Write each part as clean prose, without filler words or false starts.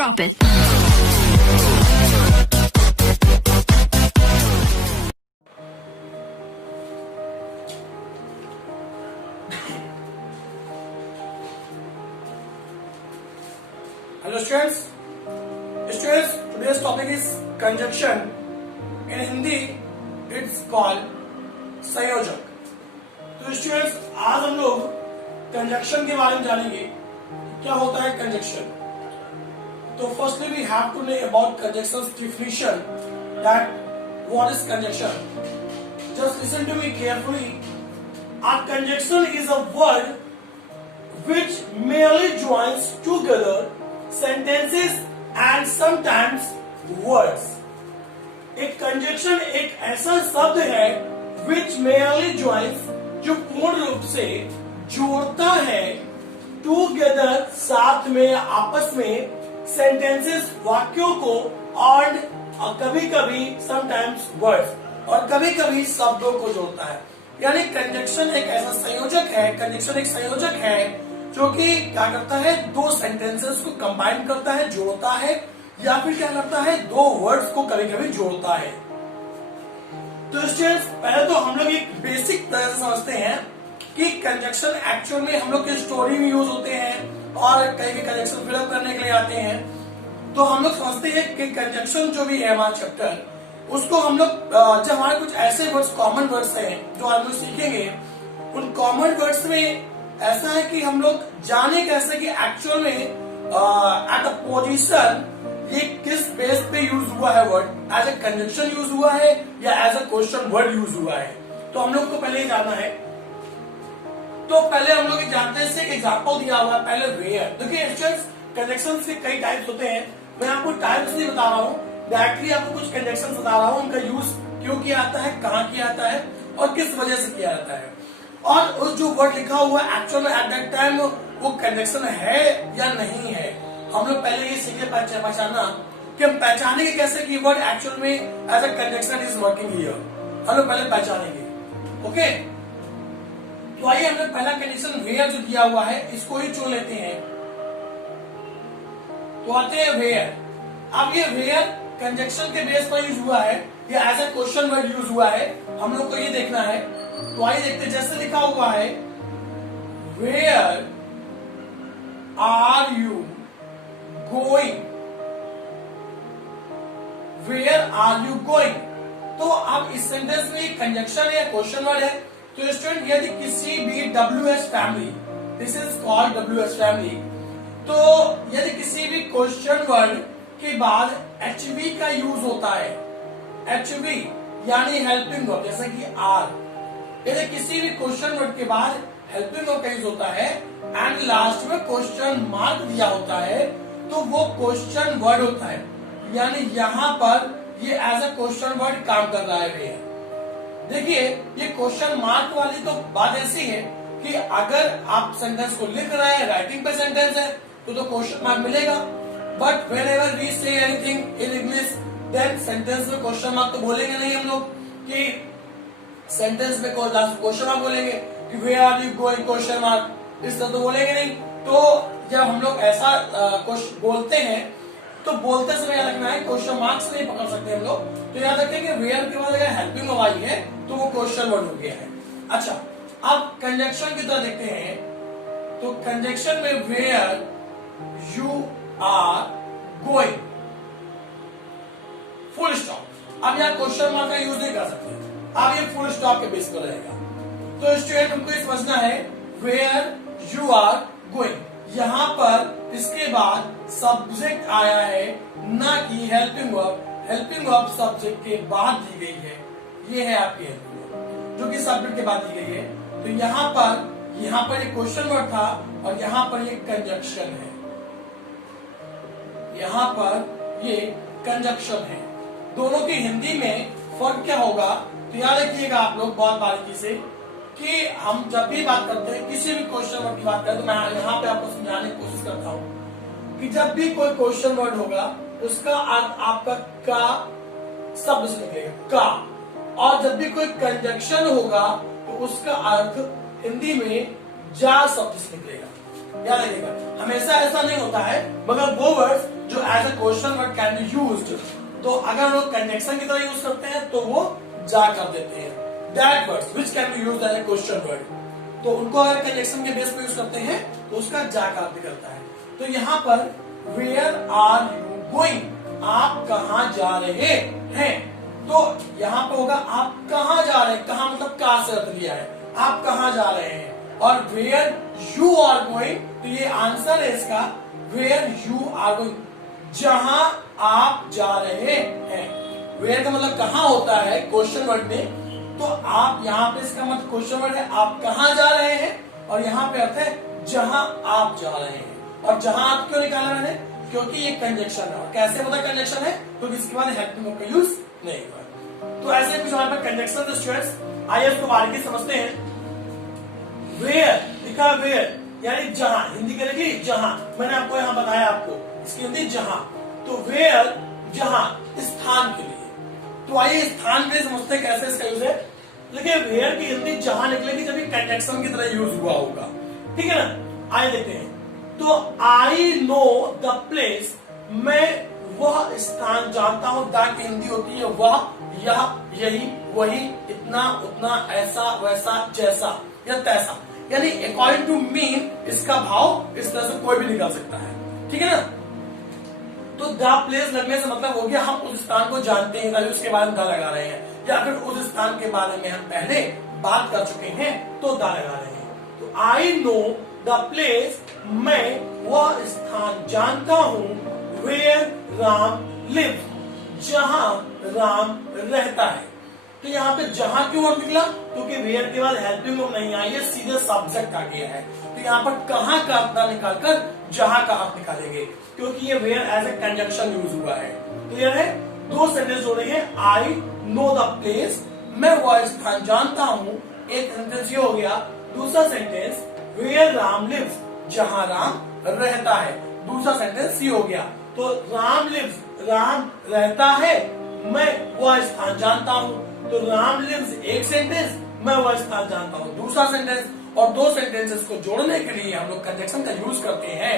Drop it. Hello students. Today's topic is conjunction. In Hindi, it's called संयोजक. तो students आज हम लोग कंजक्शन के बारे में जानेंगे क्या होता है कंजक्शन. तो firstly we have to know about conjunctions definition, that what is conjunction. Just listen to me carefully. A conjunction is a word which merely joins together sentences and sometimes words. एक conjunction एक ऐसा शब्द है which merely joins, जो पूर्ण रूप से जोड़ता है together, साथ में, आपस में, sentences, वाक्यों को, और कभी कभी sometimes words, और कभी कभी शब्दों को जोड़ता है. यानी कंजक्शन एक ऐसा संयोजक है, कंजक्शन एक संयोजक है जो कि क्या करता है, दो सेंटेंसेस को कंबाइन करता है, जोड़ता है, या फिर क्या करता है, दो वर्ड्स को कभी कभी जोड़ता है. तो स्टूडेंट्स पहले तो हम लोग एक बेसिक तरह से समझते हैं कि कंजक्शन एक्चुअल में हम लोग की स्टोरी में यूज होते हैं और कई कई कंजक्शन फिलअप करने के लिए आते हैं. तो हम लोग समझते हैं कि कंजक्शन जो भी है हमारा चैप्टर, उसको हम लोग जब हमारे कुछ ऐसे वर्ड्स, कॉमन वर्ड्स हैं जो हम लोग सीखेंगे, उन कॉमन वर्ड्स में ऐसा है कि हम लोग जाने कैसे कि एक्चुअल में एट अ पोजीशन ये किस बेस पे यूज हुआ है word, as a conjunction use हुआ है या as a question word use हुआ है. तो हम लोग को पहले ही जानना है. तो पहले हम लोग जानते हैं, एक एग्जांपल दिया हुआ है पहले वेयर. देखिए स्टूडेंट्स कंजक्शन के कई टाइप्स होते हैं. मैं आपको टाइप्स नहीं बता रहा हूँ, डायरेक्टली आपको कुछ कंजक्शन बता रहा हूँ, उनका यूज क्यों किया जाता है, कहाँ किया जाता है और किस वजह से किया जाता है, और उस जो वर्ड लिखा हुआ है एक्चुअल में एट दैट टाइम वो कंजक्शन है या नहीं है. हम लोग पहले ये सीखे पहचानना कि हम पहचानेंगे कैसे कि वर्ड एक्चुअल में as a conjunction is working here. हम लोग पहले पहचानेंगे. ओके, तो आइए हम लोग पहला कंजक्शन वेयर जो दिया हुआ है इसको ही चुन लेते हैं. तो आते हैं वेयर. अब ये वेयर कंजक्शन के बेस पर यूज हुआ है या as a question word use हुआ है, हम लोग को ये देखना है. तो आइए देखते हैं. जैसे लिखा हुआ है where are you going, where are you going. तो अब इस सेंटेंस में कंजक्शन या क्वेश्चन वर्ड है. तो स्टूडेंट यदि किसी भी WH family, this is called WH family, तो यदि किसी भी क्वेश्चन वर्ड के बाद HV का यूज होता है, HV यानी हेल्पिंग वर्ब, जैसे कि आर, यदि किसी भी क्वेश्चन वर्ड के बाद हेल्पिंग वर्ब का यूज होता है एंड लास्ट में क्वेश्चन मार्क दिया होता है, तो वो क्वेश्चन वर्ड होता है. यानी यहाँ पर ये एज अ क्वेश्चन वर्ड काम कर रहा है. देखिए ये क्वेश्चन मार्क वाली तो बात ऐसी है कि अगर आप सेंटेंस को लिख रहे हैं, राइटिंग पे सेंटेंस है, तो क्वेश्चन मार्क मिलेगा. But whenever we say anything in English, then sentence में क्वेश्चन मार्क तो बोलेंगे नहीं हम लोग, कि सेंटेंस में क्वेश्चन मार्क बोलेंगे कि where are you going question mark, इस तरह तो बोलेंगे नहीं. तो जब हम लोग ऐसा बोलते हैं तो बोलते समय याद रखना है क्वेश्चन मार्क्स नहीं पकड़ सकते हम लोग. तो याद रखें कि वेयर के बाद अगर हेल्पिंग वर्ब आई है तो वो क्वेश्चन वर्ड हो गया है. अच्छा, अब कंजक्शन की तरह देखते हैं. तो कंजक्शन में where you are going, full stop. अब यहाँ क्वेश्चन मार्क का यूज नहीं कर सकते, अब ये फुल स्टॉप के बेस पर रहेगा. तो स्टूडेंट हमको ये समझना है वेयर यू आर गोइंग, यहाँ पर इसके बाद सब्जेक्ट आया है, ना कि helping verb. Helping verb subject के बाद दी गई है. ये है आपकी हेल्पिंग वर्ब जो कि सब्जेक्ट के बाद दी गई है. तो यहाँ पर एक क्वेश्चन वर्ड था और यहाँ पर ये कंजक्शन है. यहाँ पर ये कंजक्शन है. दोनों की हिंदी में फर्क क्या होगा, तो याद रखिएगा आप लोग बहुत बारीकी से कि हम जब भी बात करते हैं किसी भी क्वेश्चन वर्ड की बात करें, तो मैं यहाँ पे आपको समझाने की कोशिश करता हूँ कि जब भी कोई क्वेश्चन वर्ड होगा उसका अर्थ आपका का शब्द से निकलेगा, का. और जब भी कोई कंजक्शन होगा तो उसका अर्थ हिंदी में जा शब्द से निकलेगा. याद रखिएगा, हमेशा ऐसा नहीं होता है, मगर वो वर्ड्स जो as a question word can be used, तो अगर हम लोग कंजंक्शन की तरह यूज करते हैं तो वो जा कर देते हैं। That words which can be used as a question word, तो उनको अगर कंजंक्शन के बेस पे यूज करते हैं तो उसका जा का अर्थ निकलता है। तो यहाँ पर वेयर आर यू गोइंग, आप कहाँ जा रहे हैं, तो यहाँ पे होगा आप कहाँ जा रहे हैं, कहाँ मतलब कहाँ से अर्थ लिया है, आप कहाँ जा रहे हैं। और वेयर यू आर गोइंग, तो ये आंसर है इसका, वेयर यू आर गोइंग, जहां आप जा रहे हैं। वेयर का मतलब कहाँ होता है क्वेश्चन वर्ड में, तो आप यहाँ पे इसका मतलब क्वेश्चन वर्ड है आप कहाँ जा रहे हैं, और यहाँ पे अर्थ है जहां आप जा रहे हैं। और जहां आप क्यों निकाला मैंने, क्योंकि ये कंजंक्शन है। और कैसे पता कंजंक्शन है, क्योंकि इसके बाद हेल्पिंग वर्ब का यूज नहीं हुआ। तो ऐसे कुछ हमारे पास कंजंक्शन स्टूडेंट्स, आइए इसको बारीकी समझते हैं। वेयर लिखा, वेयर यानी जहां, हिंदी करेगी जहां, मैंने आपको यहां बताया आपको इसकी हिंदी जहां, तो वेयर जहां, स्थान के लिए। तो आइए स्थान के लिए समझते हैं कैसे इसका यूज है। देखिए वेयर की हिंदी जहां निकलेगी जब ये कंजंक्शन की तरह यूज हुआ होगा, ठीक है ना। आइए देखते हैं, तो आई नो द प्लेस, मैं वह स्थान जानता हूं। द की हिंदी होती है वह, यह, यही, वही, इतना, उतना, ऐसा, वैसा, जैसा या तैसा, यानी अकॉर्डिंग टू मीन इसका भाव इस तरह से कोई भी निकल सकता है, ठीक है ना। तो द प्लेस लगने से मतलब हो गया हम उस स्थान को जानते हैं, तभी उसके बारे में द लगा रहे हैं, या फिर उस स्थान के बारे में हम पहले बात कर चुके हैं तो द लगा रहे हैं। तो आई नो द प्लेस, मैं वह स्थान जानता हूं, वेयर राम लिव, जहां राम रहता है। तो यहाँ पे जहां क्यों वर्ड निकला, क्योंकि वेयर के बाद हेल्पिंग वर्ब नहीं आई है, सीधे सब्जेक्ट आ गया है। तो यहाँ पर कहाँ का अर्थ निकालकर जहां का अर्थ निकालेंगे, क्योंकि ये where as a conjunction use हुआ है। क्लियर है। दो सेंटेंस हो रही है, आई नो द प्लेस, मैं वह स्थान जानता हूँ, एक सेंटेंस ये हो गया। दूसरा सेंटेंस वेयर राम लिव्स, जहां राम रहता है, दूसरा सेंटेंस ये हो गया। तो राम लिव्स, राम रहता है, मैं वह स्थान जानता हूँ। तो राम लिव्स एक सेंटेंस, मैं वह स्थान जानता हूँ दूसरा सेंटेंस, और दो सेंटेंसेस को जोड़ने के लिए हम लोग कंजंक्शन का यूज करते हैं।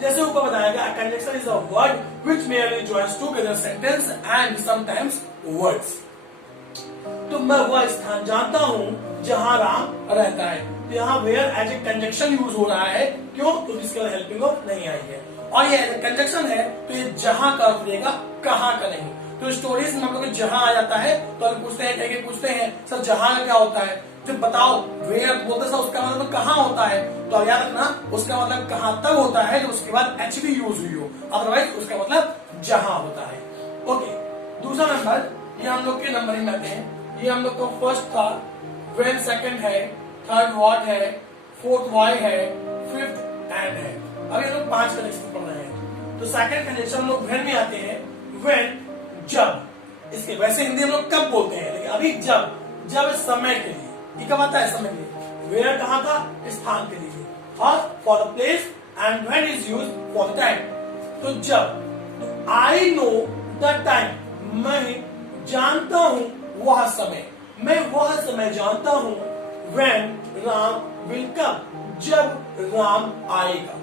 जैसे ऊपर बताया गया, conjunction is a word which merely joins together sentence and sometimes words. तो मैं वह स्थान जानता हूँ जहां राम रहता है। तो यहाँ where as a conjunction use हो रहा है, क्यों, क्योंकि इसके बाद हेल्पिंग वर्ब नहीं आई है, और ये कंजंक्शन है तो ये जहां का अर्थ देगा, कहाँ का नहीं। तो स्टोरीज में हम लोग जहां आ जाता है तो हम पूछते हैं, कहीं पूछते हैं सर जहां का क्या होता है, जब बताओ वेयर बोलते सर उसका मतलब कहाँ होता है, तो याद रखना उसका मतलब कहाँ तब होता है जब उसके बाद एचवी यूज हुई हो, अदरवाइज उसका मतलब जहां होता है। ओके, दूसरा नंबर, ये हम लोग के नंबरिंग में आते हैं। ये हम लोग का फर्स्ट था व्हेन, सेकंड है, थर्ड व्हाट है, फोर्थ व्हाई है, फिफ्थ एंड है। अभी हम लोग 5 कंजंक्शन पढ़ रहे हैं। तो सेकंड कंजंक्शन हम लोग व्हेन में आते हैं, व्हेन जब, इसके वैसे हिंदी हम लोग कब बोलते हैं, लेकिन अभी जब, जब समय के लिए, ये कब आता है समय के लिए, वेयर कहाँ था, स्थान के लिए, और for the place, and when is use for the time. तो जब, आई नो द टाइम, मैं जानता हूं वह समय, मैं वह समय जानता हूं, व्हेन राम विल कम, जब राम आएगा,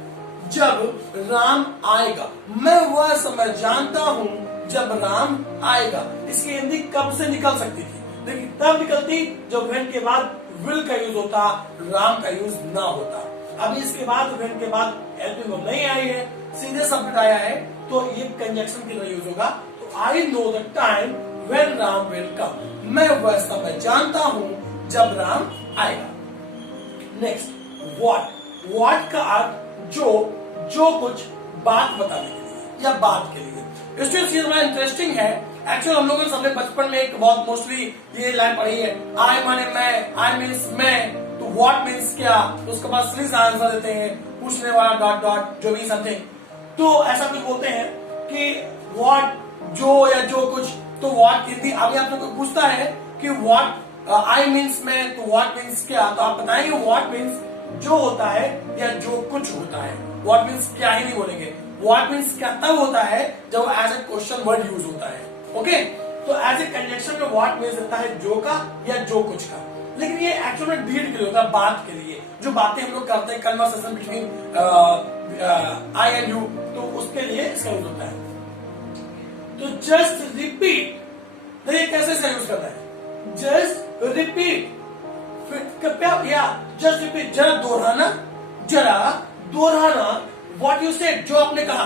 जब राम आएगा, मैं वह समय जानता हूं जब राम आएगा। इसकी हिंदी कब से निकल सकती थी, लेकिन तब निकलती जब व्हेन के बाद विल का यूज होता, राम का यूज ना होता। अभी इसके बाद व्हेन के बाद हेल्पिंग वर्ब नहीं आई है, सीधे सब्जेक्ट आया है, तो ये कंजंक्शन की तरह यूज होगा। तो I know the time when Ram will come, मैं वह समय जानता हूं जब राम आएगा। नेक्स्ट, व्हाट, व्हाट का अर्थ जो, जो कुछ बात बताने के लिए या बात के लिए। इसलिए चीज बड़ा इंटरेस्टिंग है। एक्चुअल हम लोगों ने सबने बचपन में एक बहुत मोस्टली ये लाइन पढ़ी है, आई माने मैं, आई मीन्स मैं, तो व्हाट मीन्स क्या, तो उसके बाद सही आंसर देते हैं, पूछने वाला डॉट डॉट जो भी समथिंग। तो ऐसा कुछ बोलते हैं कि व्हाट जो या जो कुछ, तो व्हाट हिंदी अभी आप लोग को पूछता है कि व्हाट आई मीन्स मैं, तो व्हाट मीन्स क्या, तो आप बताएंगे व्हाट मीन्स जो होता है या जो कुछ होता है। व्हाट मीन्स क्या ही नहीं बोलेंगे, व्हाट मीन्स क्या तब होता है जब as a question word use होता है। ओके, तो एज ए कंजंक्शन में व्हाट मीन्स देता है जो का या जो कुछ का, लेकिन ये एक्चुअल में डीड के लिए होता है, बात के लिए, जो बातें हम लोग करते हैं, conversation between I and you, तो उसके लिए इसका यूज होता है। तो जस्ट रिपीट, देखिए कैसे इसका यूज करता है, जस्ट रिपीट, कृपया या जस्ट रिपीट, जरा दोहराना व्हाट यू सेड, जो आपने कहा,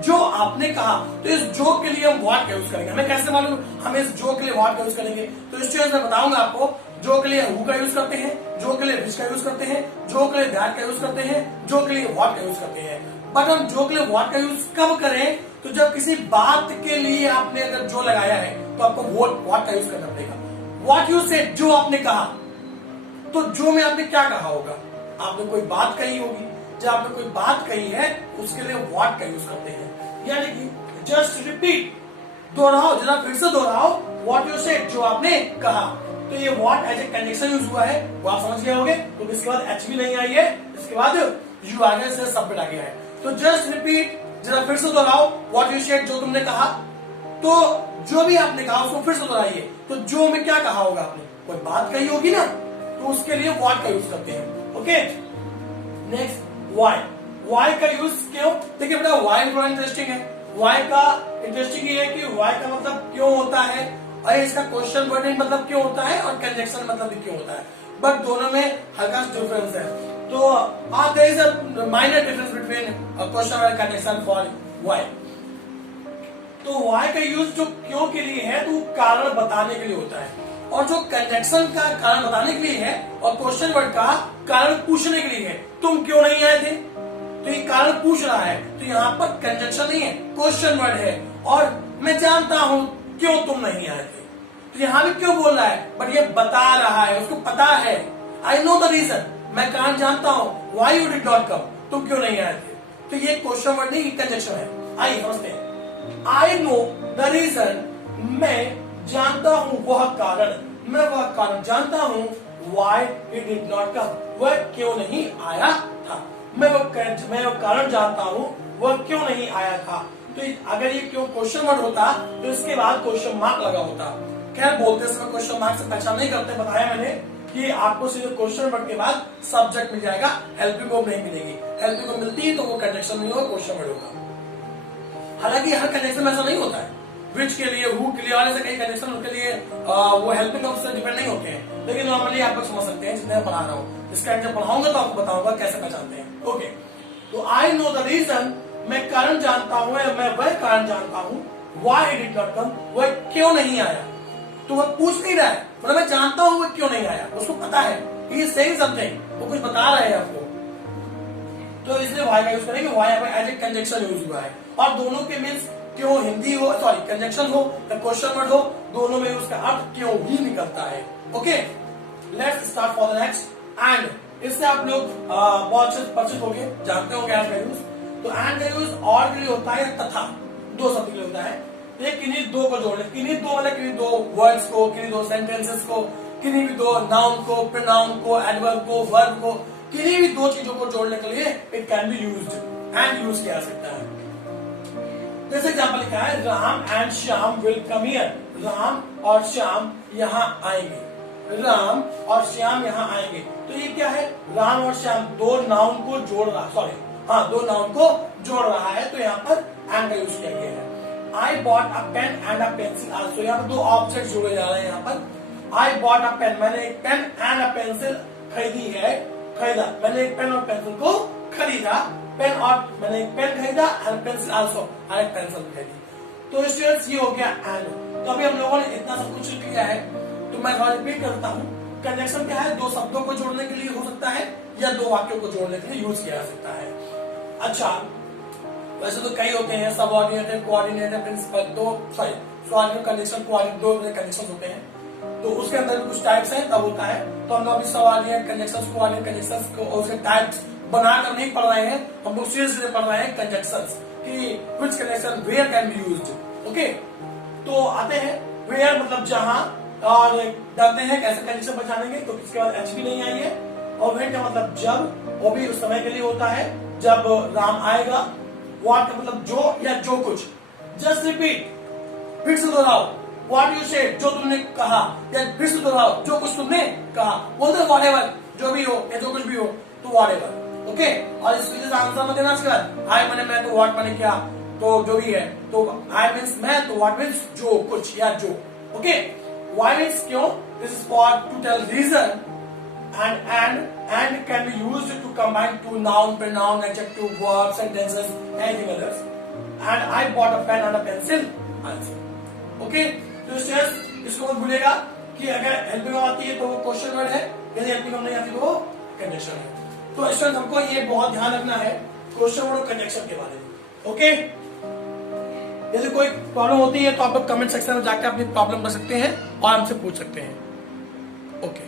जो आपने कहा। तो इस जो के लिए हम व्हाट का यूज करेंगे, हमें कैसे मालूम हम इस जो के लिए व्हाट का यूज करेंगे, तो इस चीज में बताऊंगा आपको। जो के लिए हु का यूज करते हैं, जो के लिए विच का यूज करते हैं, जो के लिए दैट का यूज करते हैं, जो के लिए व्हाट का यूज करते हैं। बट हम जो के लिए व्हाट का यूज कब करें, तो जब किसी बात के लिए आपने अगर जो लगाया है तो आपको व्हाट का यूज करना पड़ेगा। व्हाट यू सेड, जो आपने कहा, तो जो में आपने क्या कहा होगा, आपने कोई बात कही होगी, जब आपने कोई बात कही है उसके लिए व्हाट का यूज करते हैं। यानी कि जस्ट रिपीट, दोहराओ, जरा फिर से दोहराओ व्हाट यू सेड, जो आपने कहा। तो ये what as a condition use हुआ है, वो आप समझ गए होंगे। तो इसके बाद एच भी नहीं आई है, इसके बाद यू आ गया, से सबमिट आ गया है। तो जस्ट रिपीट, जरा फिर से दोहराओ व्हाट यू सेड, जो तुमने कहा। तो जो भी आपने कहा उसको फिर से दोहराइए। तो जो में क्या कहा होगा आपने, कोई बात कही होगी ना, तो उसके लिए व्हाट का यूज करते हैं। ओके, नेक्स्ट वाई का यूज क्यों, देखिए बेटा वाई बड़ा इंटरेस्टिंग है। वाई का इंटरेस्टिंग ये है कि वाई का मतलब क्यों होता है, और इसका क्वेश्चन वर्डिंग मतलब क्यों होता है, और कंजक्शन मतलब भी क्यों होता है। बट दोनों में हल्का डिफरेंस है। तो there is a minor difference between question और कंजक्शन फॉर वाई। तो वाई का यूज जो क्यों के लिए है, तो कारण बताने के लिए होता है, और जो कंजक्शन का कारण बताने के लिए है, और क्वेश्चन वर्ड का कारण पूछने के लिए है। तुम क्यों नहीं आए थे, तो ये कारण पूछ रहा है, तो यहाँ पर कंजक्शन नहीं है, क्वेश्चन वर्ड है। और मैं जानता हूं क्यों तुम नहीं आए थे, तो यहाँ भी क्यों बोल रहा है, बट ये बता रहा है, उसको पता है। आई नो द रीजन, मैं कारण जानता हूं, why you did not come, तुम क्यों नहीं आए थे। तो ये क्वेश्चन वर्ड नहीं, कंजक्शन है। आइए समझते हैं। आई नो द रीजन, मैं जानता हूं वह कारण, मैं वह कारण जानता हूं, why he did not come, वह क्यों नहीं आया था। मैं वो कारण जानता हूं, वह क्यों नहीं आया था। तो अगर ये क्यों क्वेश्चन वर्ड होता, तो इसके बाद क्वेश्चन मार्क लगा होता। खैर बोलते समय क्वेश्चन मार्क से पहचान नहीं करते, बताया मैंने कि आपको सीधे क्वेश्चन वर्ड के बाद सब्जेक्ट मिल जाएगा, हेल्पिंग वर्ब नहीं मिलेगी। हेल्पिंग वर्ब मिलती है तो वो कंजक्शन नहीं होगा, क्वेश्चन वर्ड होगा। हालांकि हर कंजक्शन में ऐसा नहीं होता है, विच के लिए, हु के लिए, और ऐसे कई कंजक्शन उनके लिए वो हेल्पिंग वर्ब से डिपेंड नहीं होते हैं। लेकिन नॉर्मली आप लोग समझ सकते हैं, जितने पढ़ा रहा हूँ, इसका जब पढ़ाऊंगा तो आपको बताऊंगा कैसे पहचानते हैं। ओके, तो आई नो द रीजन, मैं कारण जानता हूं, मैं वह कारण जानता हूं, वाई डिड नॉट कम, वह क्यों नहीं आया। तो वह पूछ नहीं रहा है, मतलब मैं जानता हूं वह क्यों नहीं आया, उसको पता है, ही इज सेइंग समथिंग, वो कुछ बता रहे हैं आपको। तो इसलिए वाई का यूज करेंगे, why as a conjunction use हुआ है। और दोनों के मीन्स क्यों हिंदी हो, सॉरी कंजक्शन हो या क्वेश्चन वर्ड हो, दोनों में उसका अर्थ क्यों ही निकलता है। Okay, let's start for the next. And, इससे आप लोग बहुत अच्छे परिचित होंगे, जानते होंगे एंड का यूज। तो एंड का यूज और के लिए होता है, तथा दो शब्द के लिए होता है। ये किन्हीं दो को जोड़ने, किन्हीं दो मतलब किन्हीं दो वर्ड्स को, किन्हीं दो सेंटेंसेस को, किन्हीं भी दो नाउन को, प्रोनाउन को, एडवर्ब को, वर्ब को, किन्हीं भी दो चीजों को जोड़ने के लिए it can be used, and use किया जा सकता है। जैसे एग्जाम्पल लिखा है, Ram and Shyam will come here, Ram और श्याम यहाँ आएंगे, राम और श्याम यहाँ आएंगे। तो ये क्या है, राम और श्याम दो नाउन को जोड़ रहा, सॉरी हाँ, दो नाउन को जोड़ रहा है, तो यहाँ पर एंड का यूज किया गया है। I bought a pen and a pencil also, यहाँ पर दो ऑब्जेक्ट जोड़े जा रहे हैं। यहाँ पर आई बॉट अ पेन, मैंने एक पेन एंड अ पेंसिल खरीदी है, खरीदा, मैंने एक पेन और पेंसिल को खरीदा, पेन और मैंने एक पेन खरीदा एंड पेंसिल आल्सो, और एक पेंसिल खरीदी। तो स्टूडेंट्स ये हो गया एंड। तो अभी हम लोगों ने इतना सब कुछ किया है, तो मैं रिपीट करता हूँ। कंजक्शन क्या है, दो शब्दों को जोड़ने के लिए हो सकता है, या दो वाक्यों को जोड़ने के लिए यूज किया जा सकता है। अच्छा, वैसे तो कई होते हैं, सबऑर्डिनेट है, कोऑर्डिनेट है, प्रिंसिपल, दो सॉरी सबऑर्डिनेट कंडीशन, कोऑर्डिनेट, दो कंडीशन होते हैं। तो उसके अंदर भी कुछ टाइप्स हैं, तब होता है। तो हम लोग अभी सबऑर्डिनेट कंजक्शंस, कोऑर्डिनेट कंजक्शंस को और उसके टाइप्स बनाकर नहीं पढ़ रहे हैं, हम लोग सीधे पढ़ रहे हैं कंजक्शंस कि which conjunction where can be used. Okay, तो आते हैं वेयर मतलब जहां, और जानते हैं कैसे कंडीशन पहचानेंगे। तो इसके बाद एच भी नहीं आई है। और वेयर का मतलब जब, वो भी उस समय के लिए होता है जब राम आएगा। व्हाट का मतलब जो या जो कुछ। जस्ट रिपीट, फिर से दोहराओ व्हाट यू सेड, जो तुमने कहा, या फिर से दोहराओ जो कुछ तुमने कहा। बोलते व्हाटएवर, जो भी हो या जो कुछ भी हो, तो व्हाटएवर। ओके, और इसके आंसर में देना इसके बाद आई मैंने मैं तो व्हाट मैंने क्या, तो जो भी है, तो आई मीन्स मैं, तो व्हाट मीन्स जो कुछ या जो। ओके, व्हाई मीन्स क्यों, this is for to tell reason, and can be used to combine two noun, pronoun, adjective, verb, sentences, anything others. And I bought a pen and a pencil. Answer. Okay, तो इसको मत भूलिएगा कि अगर helping आती है तो वो क्वेश्चन वर्ड है, यदि हेल्पिंग नहीं आती तो वो कंजंक्शन है। तो स्टूडेंट हमको ये बहुत ध्यान रखना है क्वेश्चन वर्ड और कंजंक्शन के बारे में। ओके, यदि कोई प्रॉब्लम होती है तो आप लोग कमेंट सेक्शन में जाकर अपनी प्रॉब्लम कर सकते हैं और हमसे पूछ सकते हैं। ओके।